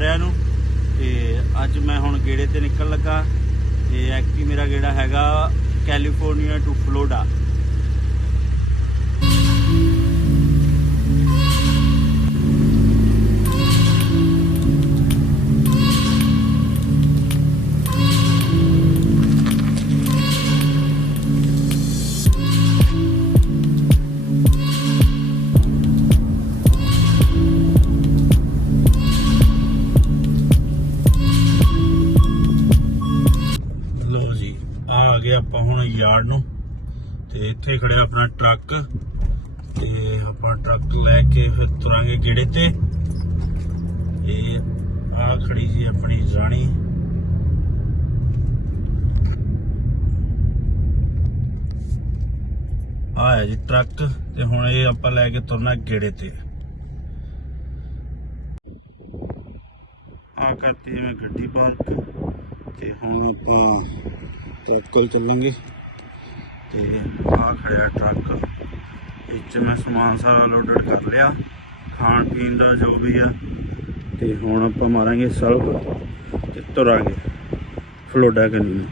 ਸਾਰਿਆਂ ਨੂੰ। ਤੇ ਅੱਜ मैं हुण गेड़े ते निकल लगा ते एक्चुअली मेरा गेड़ा हैगा कैलीफोर्निया टू फ्लोरिडा। ਆਪਾਂ ਹੁਣ ਯਾਰਡ ਨੂੰ ਤੇ ਇੱਥੇ ਖੜਿਆ ਆਪਣਾ ਟਰੱਕ ਤੇ ਆਪਾਂ ਟਰੱਕ ਲੈ ਕੇ ਫਿਰ ਤੁਰਾਂਗੇ ਗੇੜੇ ਤੇ। ਇਹ ਆ ਖੜੀ ਜੀ ਆਪਣੀ ਰਾਣੀ। ਆ ਹੈ ਜੀ ਟਰੱਕ ਤੇ ਹੁਣ ਇਹ ਆਪਾਂ ਲੈ ਕੇ ਤੁਰਨਾ ਗੇੜੇ ਤੇ। ਆ ਕਰਤੀ ਜਿਵੇਂ ਗੱਡੀ ਪਾਰਕ ਤੇ ਹੁਣ ਆਪਾਂ ट्रक को चलेंगे। तो आ खड़ा ट्रक इस मैं समान सारा लोडेड कर लिया, खान पीन का जो भी है। तो हुण आप मारांगे सड़क ते तुरांगे फ्लोरिडा कन्नी।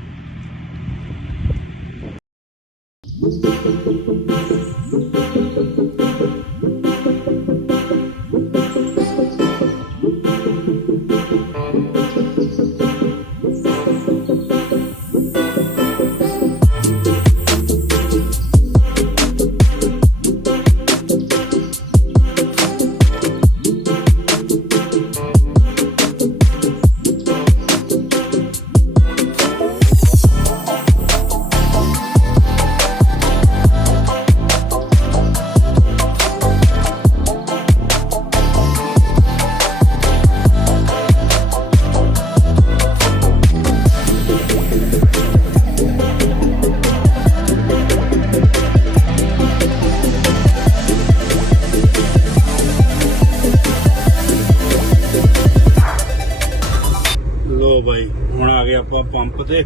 भाई हुण आ गए आपां पंप ते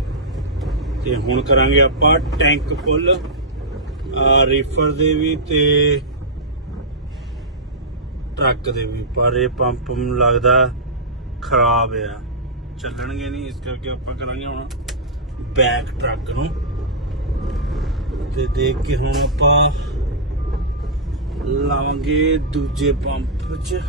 हुण करांगे आपां टैंक फुल रीफर दे भी ते ट्रक दे भी। पर ये पंप लगदा खराब है, चलणगे नहीं, इस करके आपां करांगे हुण बैक ट्रक नूं ते देख के हुण आपां लावांगे दूजे पंप च।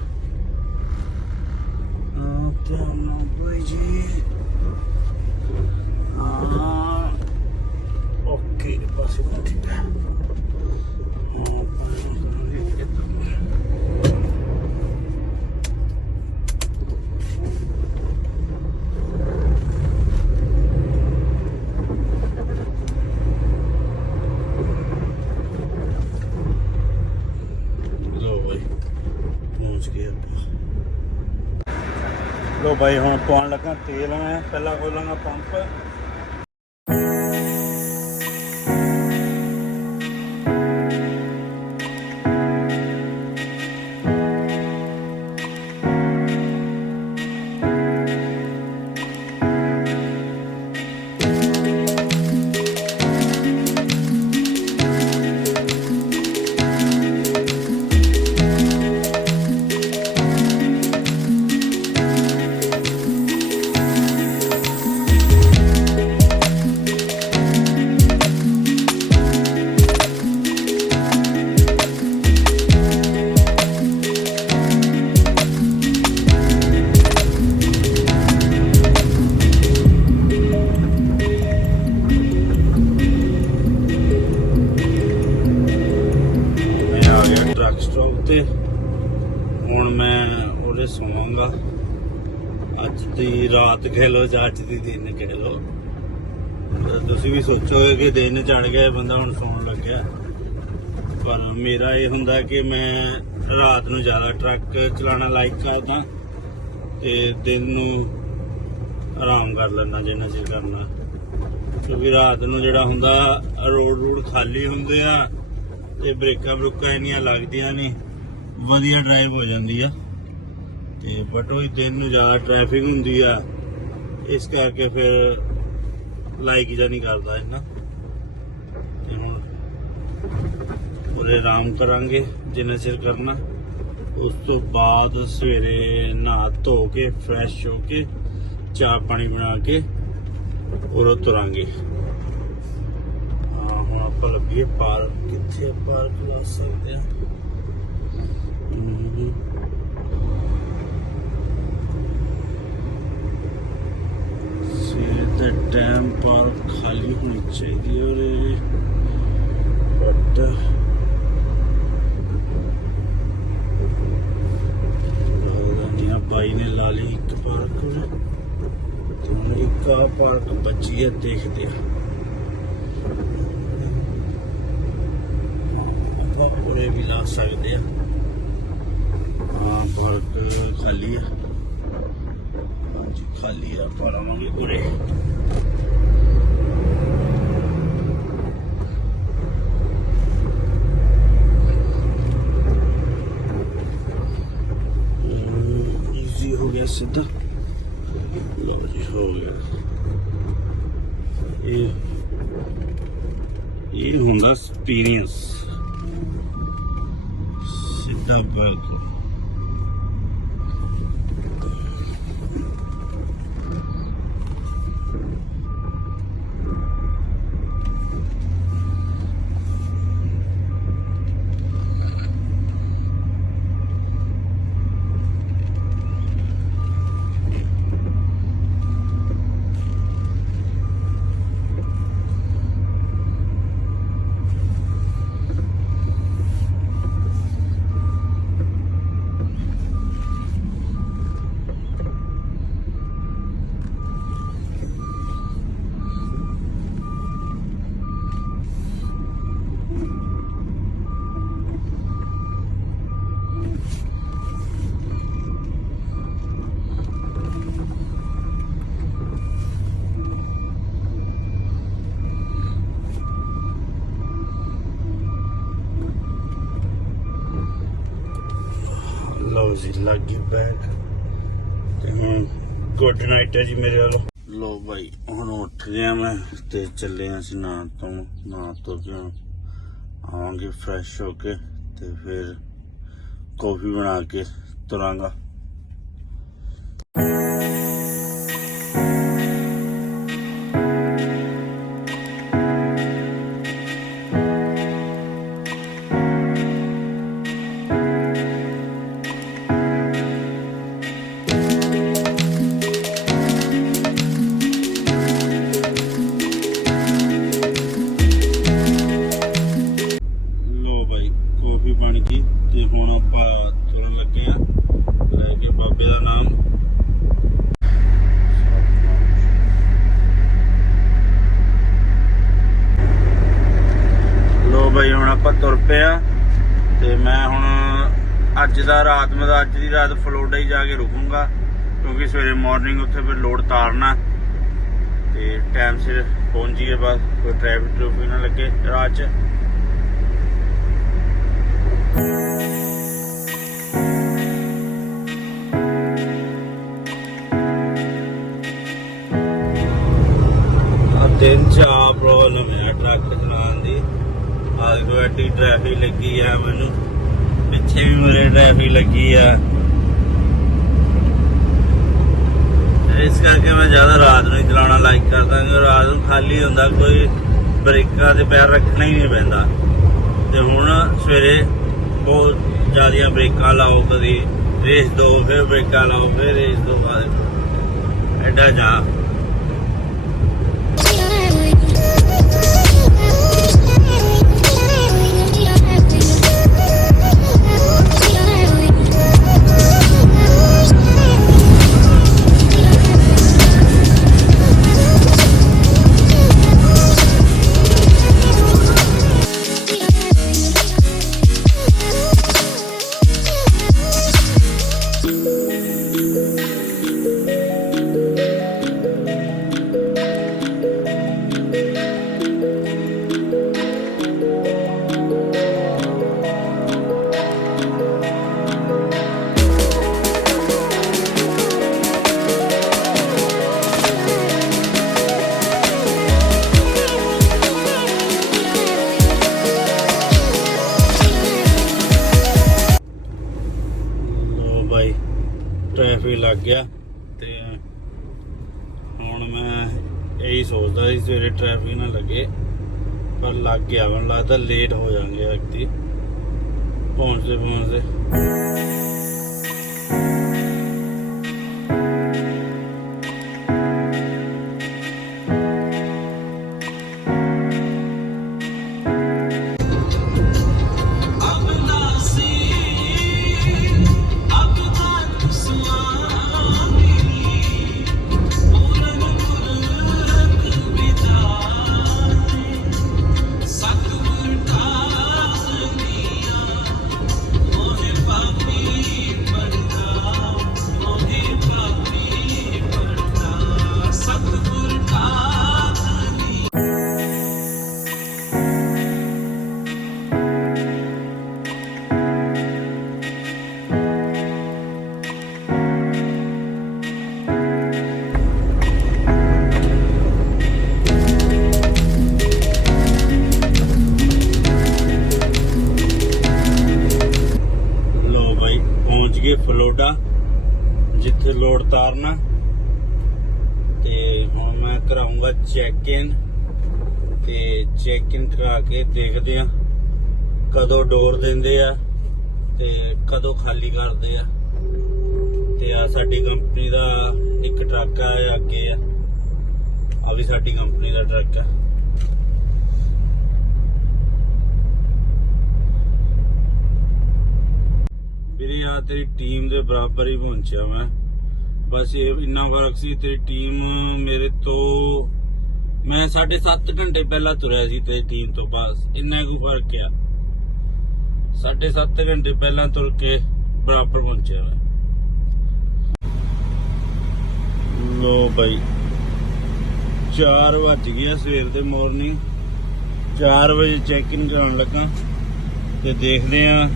ओके बस ठीक है। लो भाई पहुंच गए। लो भाई हुण पाउण लगा तेल। मैं पहला खोलांगा पंप। ਤੇ ਹੁਣ ਮੈਂ ਉਹਦੇ ਸੌਵਾਂਗਾ। ਅੱਜ ਦੀ ਰਾਤ ਕਹਿ ਲੋ ਜਾਂ ਅੱਜ ਦੀ ਦਿਨ ਕਹਿ ਲੋ। ਤੁਸੀਂ ਵੀ ਸੋਚੋਗੇ ਕਿ ਦਿਨ ਚੜ ਗਿਆ ਬੰਦਾ ਹੁਣ ਸੌਣ ਲੱਗਿਆ, ਪਰ ਮੇਰਾ ਇਹ ਹੁੰਦਾ ਕਿ ਮੈਂ ਰਾਤ ਨੂੰ ਜ਼ਿਆਦਾ ਟਰੱਕ ਚਲਾਉਣਾ ਲਾਈਕ ਕਰਦਾ ਤੇ ਦਿਨ ਨੂੰ ਆਰਾਮ ਕਰ ਲੈਂਦਾ ਜਿੰਨਾ ਚਿਰ ਕਰਨਾ। ਕਿਉਂਕਿ ਰਾਤ ਨੂੰ ਜਿਹੜਾ ਹੁੰਦਾ ਰੋਡ ਖਾਲੀ ਹੁੰਦੇ ਆ ਤੇ ਬ੍ਰੇਕਾਂ ਬਰੂਕਾਂ ਇੰਨੀਆਂ ਲੱਗਦੀਆਂ ਨਹੀਂ, ਵਧੀਆ ਡਰਾਈਵ ਹੋ ਜਾਂਦੀ ਆ। ਤੇ ਬਟ ਉਹ ਦਿਨ ਨੂੰ ਜ਼ਿਆਦਾ ਟ੍ਰੈਫਿਕ ਹੁੰਦੀ ਆ, ਇਸ ਕਰਕੇ ਫਿਰ ਲਾਈਕ ਜਾਂ ਨਹੀਂ ਕਰਦਾ ਇੰਨਾ। ਤੇ ਹੁਣ ਪੂਰੇ ਆਰਾਮ ਕਰਾਂਗੇ ਜਿੰਨਾ ਚਿਰ ਕਰਨਾ। ਉਸ ਤੋਂ ਬਾਅਦ ਸਵੇਰੇ ਨਹਾ ਧੋ ਕੇ ਫਰੈਸ਼ ਹੋ ਕੇ ਚਾਹ ਪਾਣੀ ਬਣਾ ਕੇ ਉਰੋਂ ਤੁਰਾਂਗੇ। ਹੁਣ ਆਪਾਂ ਲੱਭੀਏ ਪਾਰਕ, ਕਿੱਥੇ ਪਾਰਕ ਲਾ ਸਕਦੇ ਆ। ਸਵੇਰ ਦਾ ਟਾਈਮ ਪਾਰਕ ਖਾਲੀ ਹੋਣੀ ਚਾਹੀਦੀ ਔਰ ਬਟ भाई ने ला ली एक पार्क तो एक पार्क बची है, देखते हैं भी ला सकते हैं। हाँ पार्क खाली है, हाँ जी खाली है पर आवांगे पूरे। हो गया सीधा, लो जी हो गया। ये होगा एक्सपीरियंस सीधा बिल्कुल। लो जी लगी बैग ते हुण गुड नाइट है जी मेरे वालों। लो भाई हुण उठ गया मैं ते चले असीं नहा तो के आवांगे फ्रैश होके ते फिर कॉफी बना के तुरांगा। तुर पे ते मैं हुण अज दी रात फलोडा ही जाके रुकूंगा क्योंकि सवेरे मॉर्निंग उत्थे फिर लोड तारना ते टाइम सिर पहुंचिए, बस कोई ट्रैफिक ना लगे राह च। दिन च प्रॉब्लम है ट्रक चलाने की, एडी ट्रैफिक लगी है, मैनू पिछे भी मेरे ट्रैफिक लगी है, इस करके मैं ज्यादा रात नहीं चलाना लाइक करता क्योंकि रात को खाली होंदा, कोई ब्रेकां ते पैर रखना ही नहीं पैंदा। ते हुण सवेरे बहुत ज्यादा ब्रेकां लाओ, कदी रेस दो फिर ब्रेकां लाओ फिर रेस दो, एडा जा ਟ੍ਰੈਫਿਕ ਲੱਗ ਗਿਆ ਤੇ ਹੁਣ ਮੈਂ ਇਹੀ ਸੋਚਦਾ ਸੀ ਸਵੇਰੇ ਟ੍ਰੈਫਿਕ ਨਾ ਲੱਗੇ, ਪਰ ਲੱਗ ਗਿਆ। ਮੈਨੂੰ ਲੱਗਦਾ ਲੇਟ ਹੋ ਜਾਣਗੇ ਵਿਅਕਤੀ ਪਹੁੰਚਦੇ। ਫਲੋਡਾ ਜਿੱਥੇ ਲੋਡ ਤਾਰਨਾ ਤੇ ਹੁਣ ਮੈਂ ਕਰਾਉਂਗਾ ਚੈੱਕ ਇਨ ਤੇ ਚੈੱਕ ਇਨ ਕਰਾ ਕੇ ਦੇਖਦੇ ਆ ਕਦੋਂ ਡੋਰ ਦਿੰਦੇ ਆ ਤੇ ਕਦੋਂ ਖਾਲੀ ਕਰਦੇ ਆ। ਤੇ ਆ ਸਾਡੀ ਕੰਪਨੀ ਦਾ ਇੱਕ ਟਰੱਕ ਆ ਅੱਗੇ ਆ ਵੀ ਸਾਡੀ ਕੰਪਨੀ ਦਾ ਟਰੱਕ ਆ। ਵੀਰੇ ਆ ਤੇਰੀ ਟੀਮ ਦੇ ਬਰਾਬਰ ਹੀ ਪਹੁੰਚਿਆ ਮੈਂ। ਬਸ ਇਹ ਇੰਨਾ ਫਰਕ ਸੀ, ਤੇਰੀ ਟੀਮ ਮੇਰੇ ਤੋਂ ਮੈਂ 7.5 ਘੰਟੇ ਪਹਿਲਾਂ ਤੁਰਿਆ ਸੀ ਤੇਰੀ ਟੀਮ ਤੋਂ। ਬਸ ਇੰਨਾ ਕੁ ਫਰਕ ਆ, 7.5 ਘੰਟੇ ਪਹਿਲਾਂ ਤੁਰ ਕੇ ਬਰਾਬਰ ਪਹੁੰਚਿਆ ਮੈਂ। ਲੋ ਬਾਈ 4 ਵੱਜ ਗਿਆ ਸਵੇਰ ਦੇ ਮਾਰਨਿੰਗ, 4 ਵਜੇ ਚੈੱਕ ਇਨ ਕਰਾਉਣ ਲੱਗਾ ਤੇ ਦੇਖਦੇ ਆ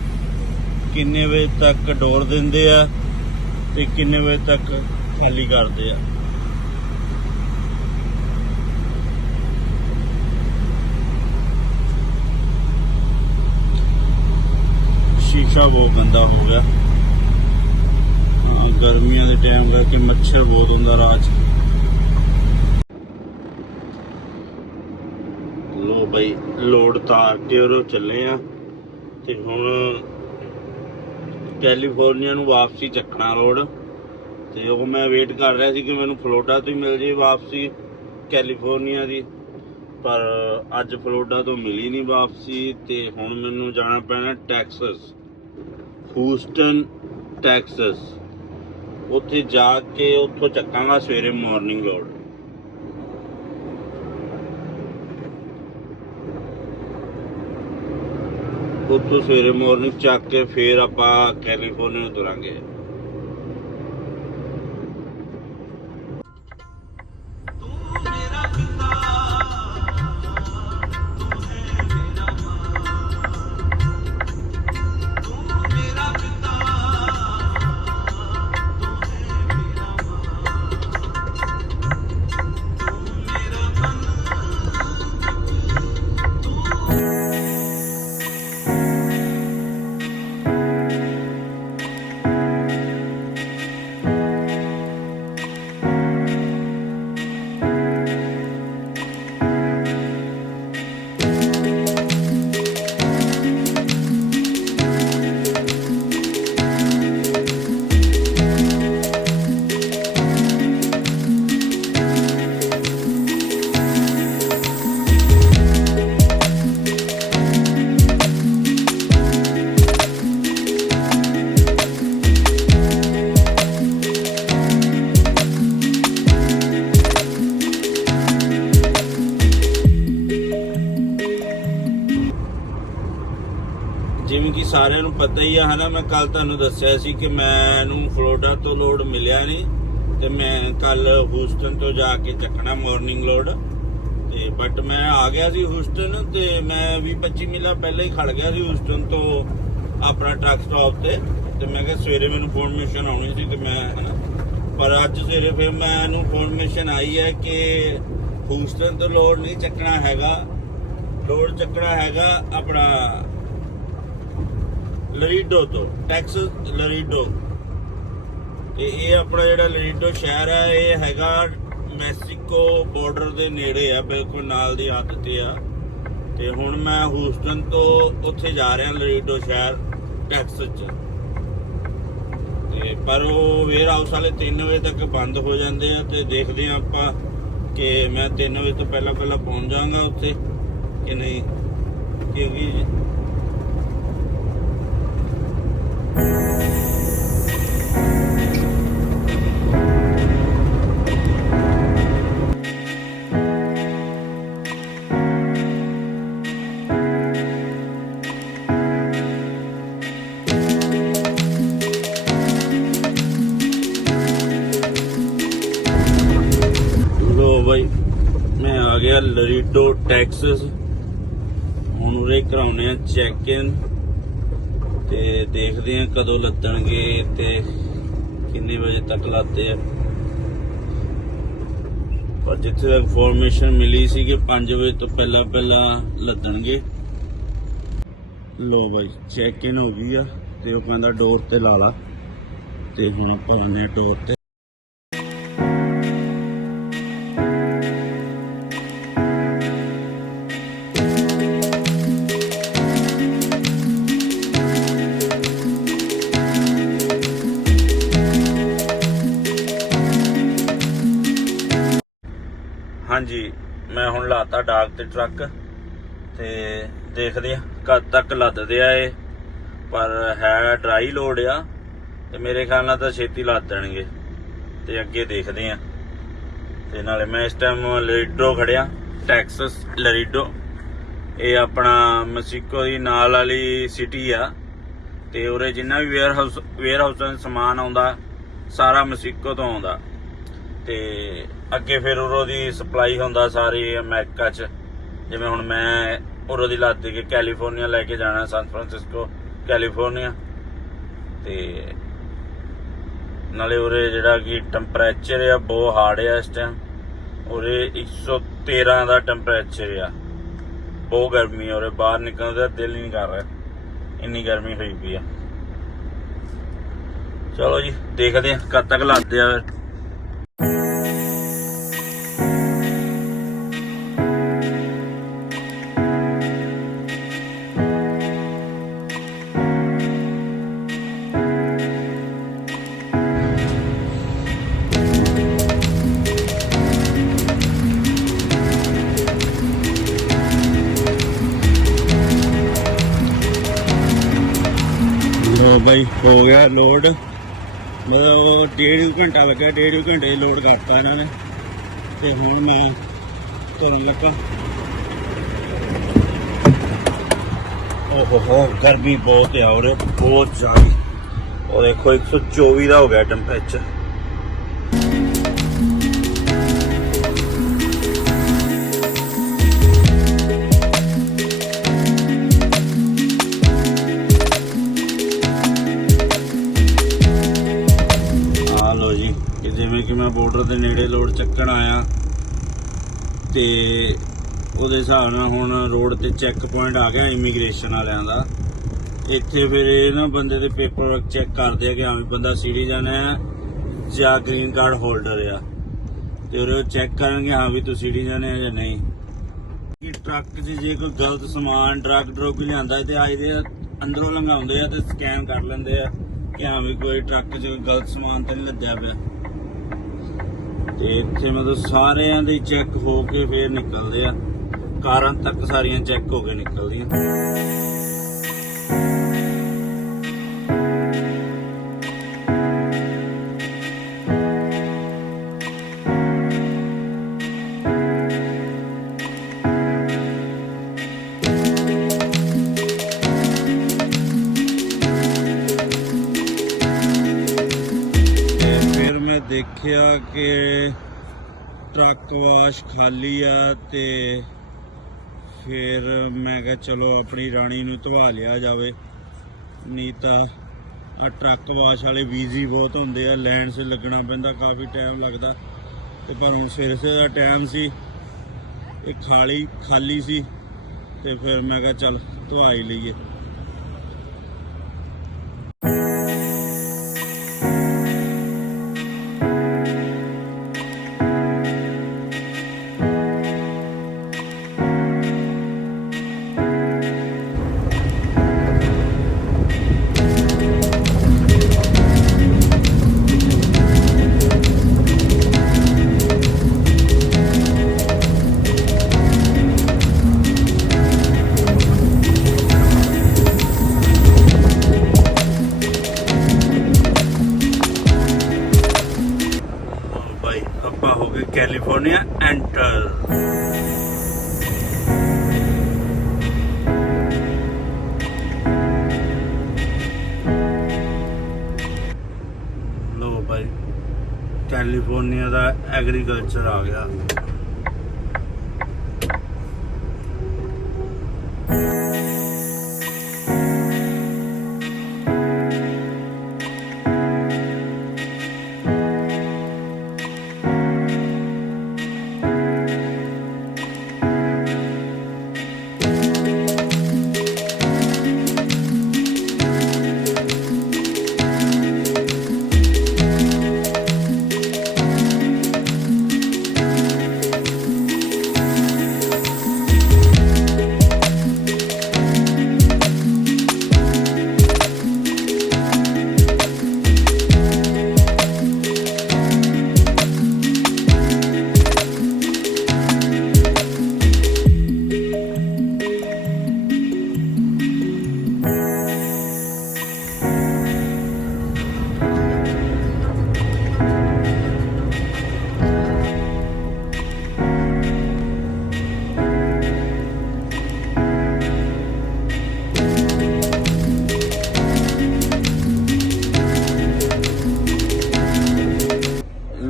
ਕਿੰਨੇ ਵਜੇ ਤੱਕ ਡੋਰ ਦਿੰਦੇ ਆ ਤੇ ਕਿੰਨੇ ਵਜੇ ਤੱਕ ਖਾਲੀ ਕਰਦੇ ਆ। ਸ਼ੀਸ਼ਾ ਬਹੁਤ ਗੰਦਾ ਹੋ ਗਿਆ, ਗਰਮੀਆਂ ਦੇ ਟਾਈਮ ਕਰਕੇ ਮੱਛਰ ਬਹੁਤ ਹੁੰਦਾ ਰਾਹ 'ਚ। ਲੋ ਬਈ ਲੋਡ ਤਾਰ ਕੇ ਉਹ ਚੱਲੇ ਆ ਤੇ ਹੁਣ ਕੈਲੀਫੋਰਨੀਆ ਨੂੰ ਵਾਪਸੀ ਚੱਕਣਾ ਲੋਡ। ਤੇ ਉਹ ਮੈਂ ਵੇਟ ਕਰ ਰਿਹਾ ਸੀ ਕਿ ਮੈਨੂੰ ਫਲੋਡਾ ਤੋਂ ਹੀ ਮਿਲ ਜੇ ਵਾਪਸੀ ਕੈਲੀਫੋਰਨੀਆ ਦੀ, ਪਰ ਅੱਜ ਫਲੋਡਾ ਤੋਂ ਮਿਲੀ ਨਹੀਂ ਵਾਪਸੀ। ਤੇ ਹੁਣ ਮੈਨੂੰ ਜਾਣਾ ਪੈਣਾ ਟੈਕਸਸ, ਹੂਸਟਨ ਟੈਕਸਸ। ਉੱਥੇ ਜਾ ਕੇ ਉੱਥੋਂ ਚੱਕਾਂਗਾ ਸਵੇਰੇ ਮਾਰਨਿੰਗ ਲੋਡ। ਉੱਥੋਂ ਸਵੇਰੇ ਮਾਰਨਿੰਗ ਚੱਕ ਕੇ ਫੇਰ ਆਪਾਂ ਕੈਲੀਫੋਰਨੀਆ ਨੂੰ ਤੁਰਾਂਗੇ। ਜਿਵੇਂ ਕਿ ਸਾਰਿਆਂ ਨੂੰ ਪਤਾ ਹੀ ਆ ਹਨਾ, ਮੈਂ ਕੱਲ ਤੁਹਾਨੂੰ ਦੱਸਿਆ ਸੀ ਕਿ ਮੈਨੂੰ ਫਲੋਡਾ ਤੋਂ ਲੋਡ ਮਿਲਿਆ ਨਹੀਂ ਤੇ ਮੈਂ ਕੱਲ ਹੂਸਟਨ ਤੋਂ ਜਾ ਕੇ ਚੱਕਣਾ ਮਾਰਨਿੰਗ ਲੋਡ। ਤੇ ਬਟ ਮੈਂ ਆ ਗਿਆ ਸੀ ਹੂਸਟਨ ਤੇ ਮੈਂ 20-25 ਮਿੰਟ ਪਹਿਲਾਂ ਹੀ ਖੜ ਗਿਆ ਸੀ ਹੂਸਟਨ ਤੋਂ ਆਪਣਾ ਟਰੱਕ ਸਟਾਪ ਤੇ ਮੈਂ ਕਿਹਾ ਸਵੇਰੇ ਮੈਨੂੰ ਇਨਫੋਰਮੇਸ਼ਨ ਆਉਣੀ ਸੀ ਤੇ ਮੈਂ ਹਨਾ, ਪਰ ਅੱਜ ਸਵੇਰੇ ਫਿਰ ਮੈਨੂੰ ਇਨਫੋਰਮੇਸ਼ਨ ਆਈ ਹੈ ਕਿ ਹੂਸਟਨ ਤੋਂ ਲੋਡ ਨਹੀਂ ਚੱਕਣਾ ਹੈਗਾ, ਲੋਡ ਚੱਕਣਾ ਹੈਗਾ ਆਪਣਾ ਲਰੀਡੋ ਤੋਂ, ਟੈਕਸਸ ਲਰੀਡੋ। ਇਹ ਆਪਣਾ ਜਿਹੜਾ ਲਰੀਡੋ ਸ਼ਹਿਰ ਹੈ ਇਹ ਹੈਗਾ ਮੈਕਸੀਕੋ ਬਾਰਡਰ ਦੇ ਨੇੜੇ ਆ, ਬਿਲਕੁਲ ਨਾਲ ਦੀ ਹੱਦ ਤੇ ਆ। ਤੇ ਹੁਣ ਮੈਂ ਹੂਸਟਨ ਤੋਂ ਉੱਥੇ ਜਾ ਰਿਹਾ ਲਰੀਡੋ ਸ਼ਹਿਰ ਟੈਕਸਸ 'ਚ। ਤੇ ਪਰ ਉਹ ਵੇਅਰ ਹਾਊਸ ਵਾਲੇ 3 ਵਜੇ ਤੱਕ ਬੰਦ ਹੋ ਜਾਂਦੇ ਆ। ਤੇ ਦੇਖਦੇ ਆ ਆਪਾਂ ਕਿ ਮੈਂ 3 ਵਜੇ ਤੋਂ ਪਹਿਲਾਂ ਪਹੁੰਚ ਜਾਵਾਂਗਾ ਉੱਥੇ ਕਿ ਨਹੀਂ, ਕਿਉਂਕਿ भाई मैं आ गया लरीडो टैक्सस। ਹੁਣ ਉਰੇ ਕਰਾਉਣੇ ਆ ਚੈੱਕ ਇਨ ਤੇ ਦੇਖਦੇ ਆ ਕਦੋਂ ਲੱਦਣਗੇ ਤੇ ਕਿੰਨੇ ਵਜੇ ਤੱਕ ਲਾਤੇ ਆ। ਪਰ ਜਿੱਥੇ ਤੱਕ ਇਨਫੋਰਮੇਸ਼ਨ ਮਿਲੀ ਸੀ ਕਿ 5 ਵਜੇ ਤੋਂ ਪਹਿਲਾਂ ਲੱਦਣਗੇ। ਲੋ ਬਾਈ ਚੈੱਕ ਇਨ ਹੋ ਗਈ ਆ ਤੇ ਉਹ ਕਹਿੰਦਾ ਡੋਰ ਤੇ ਲਾ ਲਾ। ਤੇ ਹੁਣ ਆਪਾਂ ਆਨੇ ਡੋਰ ਤੇ। ਹਾਂਜੀ ਮੈਂ ਹੁਣ ਲਾਤਾ ਡਾਕ ਤੇ ਟਰੱਕ ਤੇ ਦੇਖਦੇ ਆ ਕਦ ਤੱਕ ਲੱਦਦੇ ਆ ਇਹ। ਪਰ ਹੈ ਡਰਾਈ ਲੋਡ ਆ ਤੇ ਮੇਰੇ ਖਿਆਲ ਨਾਲ ਤਾਂ ਛੇਤੀ ਲੱਦ ਦੇਣਗੇ ਤੇ ਅੱਗੇ ਦੇਖਦੇ ਆ। ਤੇ ਨਾਲੇ ਮੈਂ ਇਸ ਟਾਈਮ ਲਰੀਡੋ ਖੜਿਆ, ਟੈਕਸਸ ਲਰੀਡੋ। ਇਹ ਆਪਣਾ ਮੈਕਸੀਕੋ ਦੀ ਨਾਲ ਵਾਲੀ ਸਿਟੀ ਆ ਤੇ ਉਰੇ ਜਿੰਨਾ ਵੀ ਵੇਅਰ ਹਾਊਸ ਦਾ ਸਮਾਨ ਆਉਂਦਾ ਸਾਰਾ ਮੈਕਸੀਕੋ ਤੋਂ ਆਉਂਦਾ ਤੇ ਅੱਗੇ ਫਿਰ ਉਰੋਂ ਦੀ ਸਪਲਾਈ ਹੁੰਦਾ ਸਾਰੀ ਅਮਰੀਕਾ 'ਚ। ਜਿਵੇਂ ਹੁਣ ਮੈਂ ਉਰੋਂ ਦੀ ਲੱਦ ਕੇ ਕੈਲੀਫੋਰਨੀਆ ਲੈ ਕੇ ਜਾਣਾ, ਸੈਨ ਫਰਾਂਸਿਸਕੋ ਕੈਲੀਫੋਰਨੀਆ। ਤੇ ਨਾਲੇ ਉਰੇ ਜਿਹੜਾ ਕਿ ਟੈਂਪਰੇਚਰ ਆ ਬਹੁਤ ਹਾਰਡ ਆ ਇਸ ਟਾਈਮ। ਉਰੇ 113 ਦਾ ਟੈਂਪਰੇਚਰ ਆ, ਬਹੁਤ ਗਰਮੀ ਆ ਉਰੇ, ਬਾਹਰ ਨਿਕਲਣ ਦਾ ਦਿਲ ਹੀ ਨਹੀਂ ਕਰ ਰਿਹਾ, ਇੰਨੀ ਗਰਮੀ ਹੋਈ ਪਈ ਆ। ਚਲੋ ਜੀ ਦੇਖਦੇ ਆ ਕਦ ਤੱਕ ਲੱਦਦੇ ਆ। भाई हो गया लोड, मतलब 1.5 घंटा लगा, 1.5 घंटे लोड करता इन्होंने। तो हुण मैं तुरन लगा। ओहो गर्मी बहुत है और बहुत ज़्यादा। और देखो 124 का हो गया टैंपरेचर। ਜਿਵੇਂ ਕਿ ਮੈਂ ਬਾਰਡਰ ਦੇ ਨੇੜੇ ਲੋਡ ਚੱਕਣ ਆਇਆ ਤੇ ਉਹਦੇ ਹਿਸਾਬ ਨਾਲ ਹੁਣ ਰੋਡ ਤੇ ਚੈੱਕ ਪੁਆਇੰਟ ਆ ਗਿਆ ਇਮੀਗ੍ਰੇਸ਼ਨ ਵਾਲਿਆਂ ਦਾ। ਇੱਥੇ ਫਿਰ ਇਹ ਨਾ ਬੰਦੇ ਦੇ ਪੇਪਰ ਵਰਕ ਚੈੱਕ ਕਰਦੇ ਆ ਕਿ ਹਾਂ ਵੀ ਬੰਦਾ ਸਿਟੀਜ਼ਨ ਹੈ ਜਾਂ ਗ੍ਰੀਨ ਕਾਰਡ ਹੋਲਡਰ ਆ। ਤੇ ਉਹ ਚੈੱਕ ਕਰਨਗੇ ਹਾਂ ਵੀ ਤੂੰ ਸਿਟੀਜ਼ਨ ਹੈ ਜਾਂ ਨਹੀਂ। ਕਿ ਟਰੱਕ 'ਚ ਜੇ ਕੋਈ ਗਲਤ ਸਮਾਨ ਡਰੱਗ ਲਿਆਂਦਾ ਤੇ ਆਏ ਅੰਦਰੋਂ ਲੰਘਾਉਂਦੇ ਆ ਤੇ ਸਕੈਨ ਕਰ ਲੈਂਦੇ ਆ ਕਿ ਹਾਂ ਵੀ ਕੋਈ ਟਰੱਕ 'ਚ ਗਲਤ ਸਮਾਨ ਤਾਂ ਨਹੀਂ ਲੱਦਿਆ ਪਿਆ। ਤੇ ਇੱਥੇ ਮਤਲਬ ਸਾਰਿਆਂ ਦੇ ਚੈੱਕ ਹੋ ਕੇ ਫੇਰ ਨਿਕਲਦੇ ਆ, ਕਾਰਾਂ ਤੱਕ ਸਾਰੀਆਂ ਚੈੱਕ ਹੋ ਕੇ ਨਿਕਲਦੀਆਂ। देखिया कि ट्रक वाश खाली आ ते फिर मैं कहा चलो अपनी राणी नूं धवा लिया जाए, नहीं तो ट्रक वाश वाले बिजी बहुत होंगे, लैन से लगना पैंदा, काफ़ी टाइम लगता। तो पर हुण सवेरे का टाइम सी, खाली सी, तो फिर मैं कहा चल धवा ही लईए। California enter. ਲੋ ਭਾਈ ਕੈਲੀਫੋਰਨੀਆ ਦਾ ਐਗਰੀਕਲਚਰ ਆ ਗਿਆ।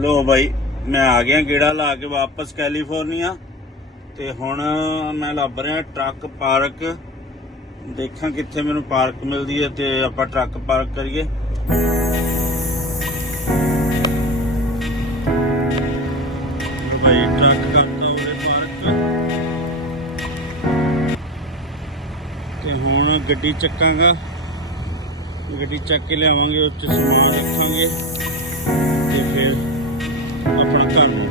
ਲੋ ਬਾਈ ਮੈਂ ਆ ਗਿਆ ਗੇੜਾ ਲਾ ਕੇ ਵਾਪਸ ਕੈਲੀਫੋਰਨੀਆ ਤੇ ਹੁਣ ਮੈਂ ਲੱਭ ਰਿਹਾ ਟਰੱਕ ਪਾਰਕ। ਦੇਖਾਂ ਕਿੱਥੇ ਮੈਨੂੰ ਪਾਰਕ ਮਿਲਦੀ ਹੈ ਤੇ ਆਪਾਂ ਟਰੱਕ ਪਾਰਕ ਕਰੀਏ। ਬਾਈ ਟਰੱਕ ਕਰਤਾ ਉਹਦੇ ਪਾਰਕ ਤੇ ਹੁਣ ਗੱਡੀ ਚੱਕਾਂਗਾ। ਗੱਡੀ ਚੱਕ ਕੇ ਲਿਆਵਾਂਗੇ, ਉਸ 'ਚ ਸਮਾਨ ਰੱਖਾਂਗੇ ਤੇ ਫਿਰ ਆਪਣਾ ਘਰ ਨੂੰ।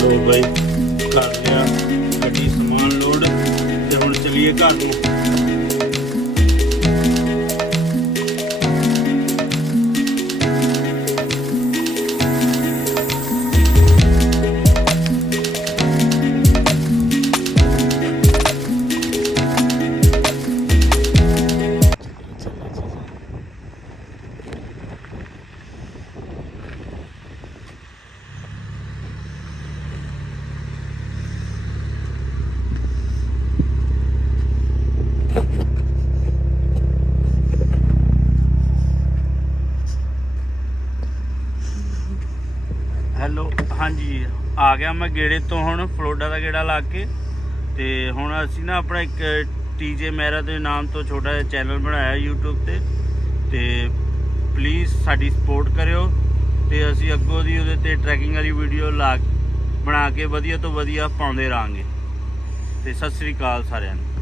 ਲੋ ਬਾਈ ਕਰ ਲਿਆ ਗੱਡੀ ਸਮਾਨ ਲੋਡ ਤੇ ਹੁਣ ਚਲੀਏ ਘਰ ਨੂੰ। ਹੈਲੋ, ਹਾਂਜੀ ਆ ਗਿਆ ਮੈਂ ਗੇੜੇ ਤੋਂ। ਹੁਣ ਫਲੋਡਾ ਦਾ ਗੇੜਾ ਲਾ ਕੇ ਤੇ ਹੁਣ ਅਸੀਂ ਨਾ ਆਪਣਾ ਇੱਕ TJ ਮਹਿਰਾ ਦੇ ਨਾਮ ਤੋਂ ਛੋਟਾ ਜਿਹਾ ਚੈਨਲ ਬਣਾਇਆ YouTube ਤੇ ਪਲੀਜ਼ ਸਾਡੀ ਸਪੋਰਟ ਕਰਿਓ ਤੇ ਅਸੀਂ ਅੱਗੋਂ ਦੀ ਉਹਦੇ ਤੇ ਟਰੈਕਿੰਗ ਵਾਲੀ ਵੀਡੀਓ ਬਣਾ ਕੇ ਵਧੀਆ ਤੋਂ ਵਧੀਆ ਪਾਉਂਦੇ ਰਹਾਂਗੇ। ਤੇ ਸਤਿ ਸ੍ਰੀ ਅਕਾਲ ਸਾਰਿਆਂ ਨੂੰ।